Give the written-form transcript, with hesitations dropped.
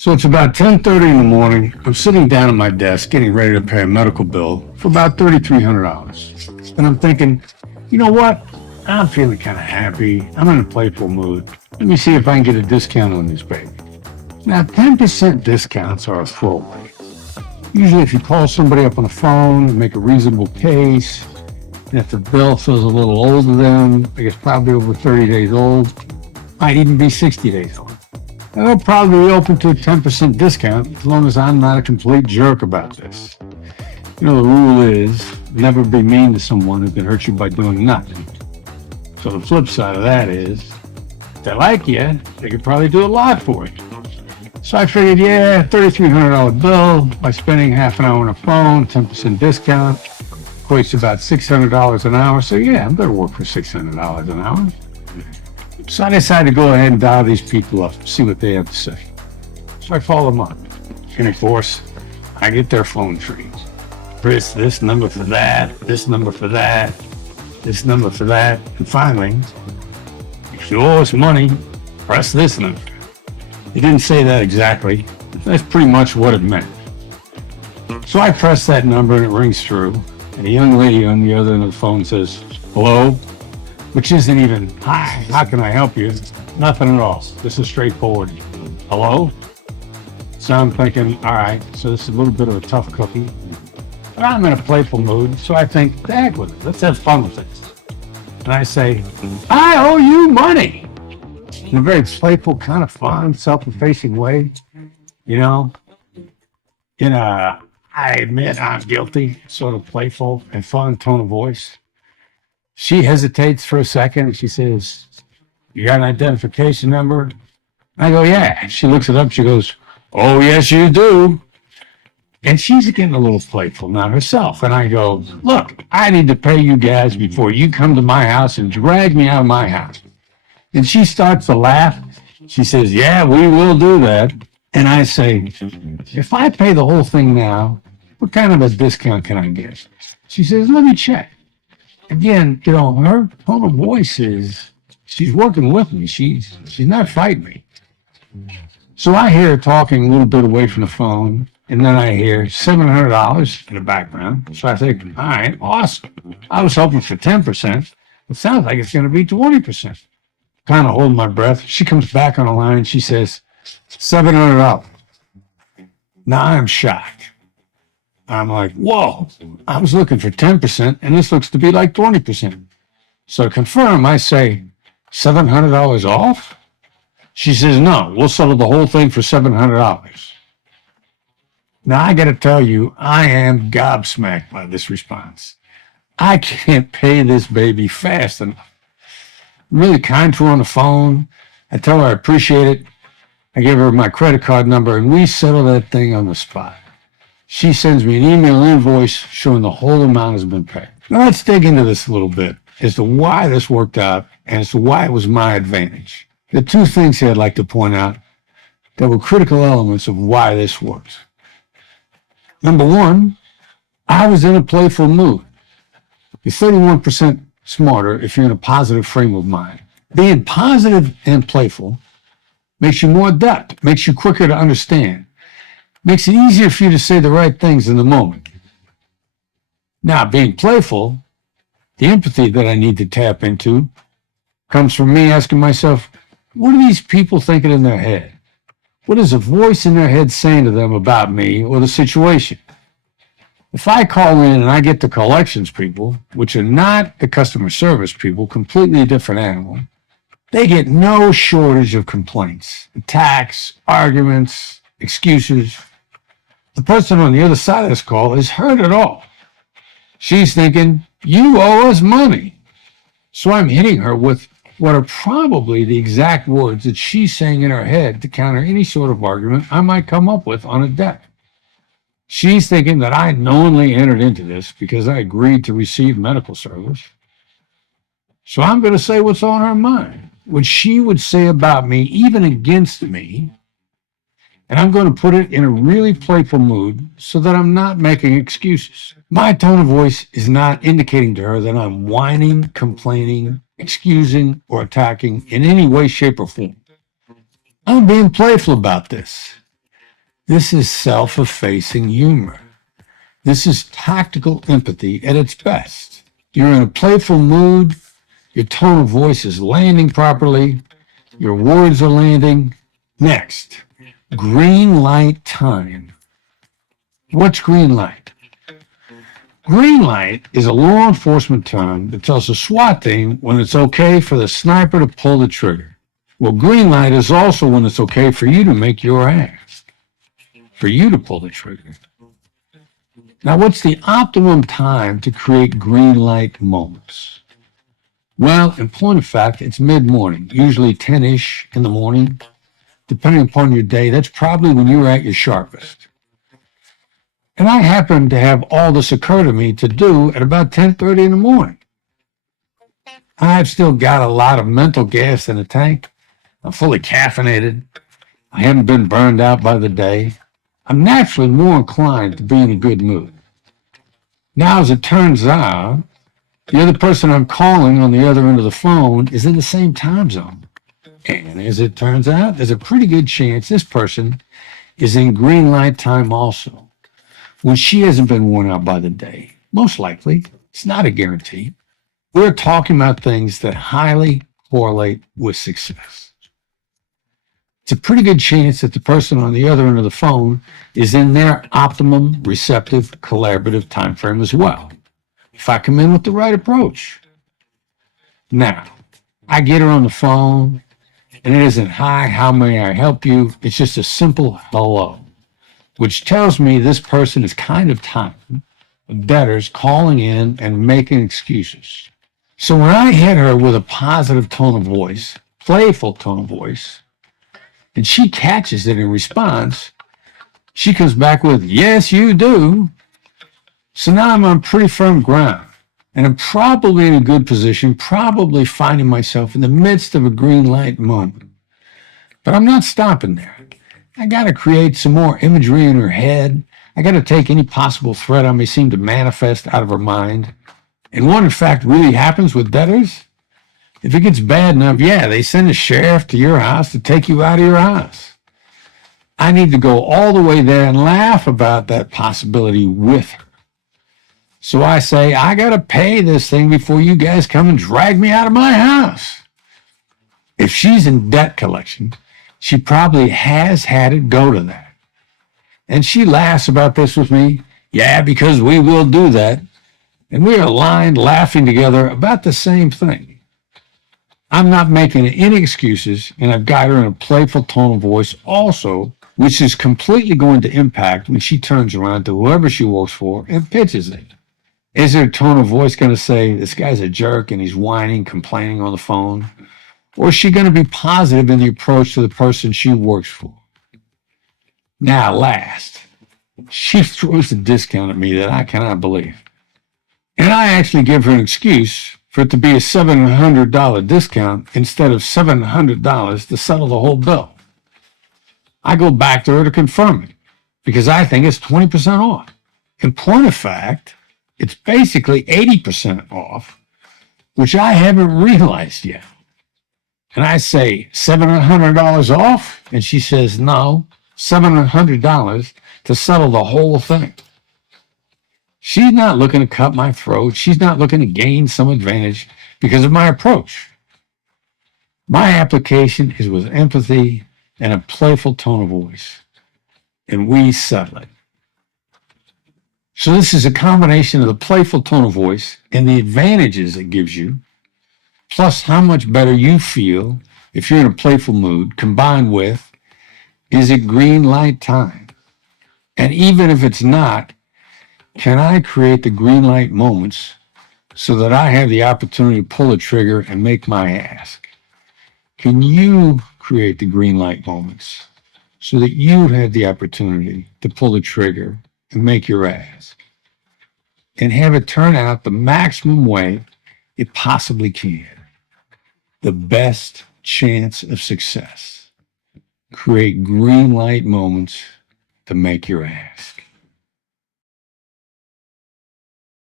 So it's about 10:30 in the morning. I'm sitting down at my desk getting ready to pay a medical bill for about $3,300. And I'm thinking, you know what? I'm feeling kind of happy. I'm in a playful mood. Let me see if I can get a discount on this baby. Now, 10% discounts are a throwaway. Usually if you call somebody up on the phone and make a reasonable case, and if the bill feels a little old to them, like it's probably over 30 days old, might even be 60 days old. And they'll probably be open to a 10% discount as long as I'm not a complete jerk about this. You know, the rule is never be mean to someone who can hurt you by doing nothing. So the flip side of that is, if they like you, they could probably do a lot for you. So I figured, yeah, $3,300 bill by spending half an hour on the phone, 10% discount, equates to about $600 an hour. So yeah, I better work for $600 an hour. So I decided to go ahead and dial these people up, see what they have to say. So I call them up. And of course, I get their phone trees. Chris, this number for that, this number for that, this number for that. And finally, if you owe us money, press this number. He didn't say that exactly. That's pretty much what it meant. So I press that number and it rings through. And the young lady on the other end of the phone says, hello? Which isn't even, hi, how can I help you? Nothing at all. This is straightforward. Hello? So I'm thinking, all right, so this is a little bit of a tough cookie. But I'm in a playful mood, so I think, the heck with it. Let's have fun with this. And I say, I owe you money. In a very playful, kind of fun, self-effacing way, you know, in a, I admit I'm guilty, sort of playful and fun tone of voice. She hesitates for a second and she says, you got an identification number? I go, yeah. She looks it up. She goes, oh, yes, you do. And she's getting a little playful now herself. And I go, look, I need to pay you guys before you come to my house and drag me out of my house. And she starts to laugh. She says, yeah, we will do that. And I say, if I pay the whole thing now, what kind of a discount can I get? She says, let me check. Again, you know, her tone of voice is, she's working with me. She's not fighting me. So I hear her talking a little bit away from the phone, and then I hear $700 in the background. So I think, all right, awesome. I was hoping for 10%. It sounds like it's going to be 20%. Kind of holding my breath. She comes back on the line. She says, $700. Now I'm shocked. I'm like, whoa, I was looking for 10%, and this looks to be like 20%. So to confirm, I say, $700 off? She says, no, we'll settle the whole thing for $700. Now, I got to tell you, I am gobsmacked by this response. I can't pay this baby fast enough. I'm really kind to her on the phone. I tell her I appreciate it. I give her my credit card number, and we settle that thing on the spot. She sends me an email invoice showing the whole amount has been paid. Now, let's dig into this a little bit as to why this worked out and as to why it was my advantage. The two things here I'd like to point out that were critical elements of why this works. Number one, I was in a playful mood. You're 31% smarter if you're in a positive frame of mind. Being positive and playful makes you more adept, makes you quicker to understand, makes it easier for you to say the right things in the moment. Now, being playful, the empathy that I need to tap into comes from me asking myself, what are these people thinking in their head? What is a voice in their head saying to them about me or the situation? If I call in and I get the collections people, which are not the customer service people, completely different animal, they get no shortage of complaints, attacks, arguments, excuses. The person on the other side of this call has heard it all. She's thinking, you owe us money. So I'm hitting her with what are probably the exact words that she's saying in her head to counter any sort of argument I might come up with on a deck. She's thinking that I knowingly entered into this because I agreed to receive medical service. So I'm going to say what's on her mind, what she would say about me, even against me. And I'm going to put it in a really playful mood so that I'm not making excuses. My tone of voice is not indicating to her that I'm whining, complaining, excusing, or attacking in any way, shape, or form. I'm being playful about this. This is self-effacing humor. This is tactical empathy at its best. You're in a playful mood. Your tone of voice is landing properly. Your words are landing. Next, green light time. What's green light? Green light is a law enforcement term that tells the SWAT team when it's okay for the sniper to pull the trigger. Well, green light is also when it's okay for you to make your ask, for you to pull the trigger. Now, what's the optimum time to create green light moments? Well, in point of fact, it's mid-morning, usually 10-ish in the morning. Depending upon your day, that's probably when you're at your sharpest. And I happen to have all this occur to me to do at about 10:30 in the morning. I've still got a lot of mental gas in the tank. I'm fully caffeinated. I haven't been burned out by the day. I'm naturally more inclined to be in a good mood. Now, as it turns out, the other person I'm calling on the other end of the phone is in the same time zone. And as it turns out, there's a pretty good chance this person is in green light time also, when she hasn't been worn out by the day. Most likely, it's not a guarantee. We're talking about things that highly correlate with success. It's a pretty good chance that the person on the other end of the phone is in their optimum receptive collaborative time frame as well, if I come in with the right approach. Now, I get her on the phone, and it isn't, "Hi, how may I help you?" It's just a simple hello, which tells me this person is kind of tired of debtors calling in and making excuses. So when I hit her with a positive tone of voice, playful tone of voice, and she catches it in response, she comes back with, "Yes, you do." So now I'm on pretty firm ground, and I'm probably in a good position, probably finding myself in the midst of a green light moment. But I'm not stopping there. I got to create some more imagery in her head. I got to take any possible threat I may seem to manifest out of her mind. And what in fact really happens with debtors? If it gets bad enough, yeah, they send a sheriff to your house to take you out of your house. I need to go all the way there and laugh about that possibility with her. So I say, I got to pay this thing before you guys come and drag me out of my house. If she's in debt collection, she probably has had it go to that. And she laughs about this with me. Yeah, because we will do that. And we are aligned, laughing together about the same thing. I'm not making any excuses, and I've got her in a playful tone of voice also, which is completely going to impact when she turns around to whoever she works for and pitches it. Is her tone of voice going to say, "This guy's a jerk and he's whining, complaining on the phone"? Or is she going to be positive in the approach to the person she works for? Now, last, she throws a discount at me that I cannot believe. And I actually give her an excuse for it to be a $700 discount instead of $700 to settle the whole bill. I go back to her to confirm it because I think it's 20% off. In point of fact, it's basically 80% off, which I haven't realized yet. And I say, $700 off? And she says, no, $700 to settle the whole thing. She's not looking to cut my throat. She's not looking to gain some advantage because of my approach. My application is with empathy and a playful tone of voice, and we settle it. So this is a combination of the playful tone of voice and the advantages it gives you, plus how much better you feel if you're in a playful mood, combined with, is it green light time? And even if it's not, can I create the green light moments so that I have the opportunity to pull a trigger and make my ask? Can you create the green light moments so that you have the opportunity to pull the trigger and make your ask and have it turn out the maximum way it possibly can? The best chance of success. Create green light moments to make your ask.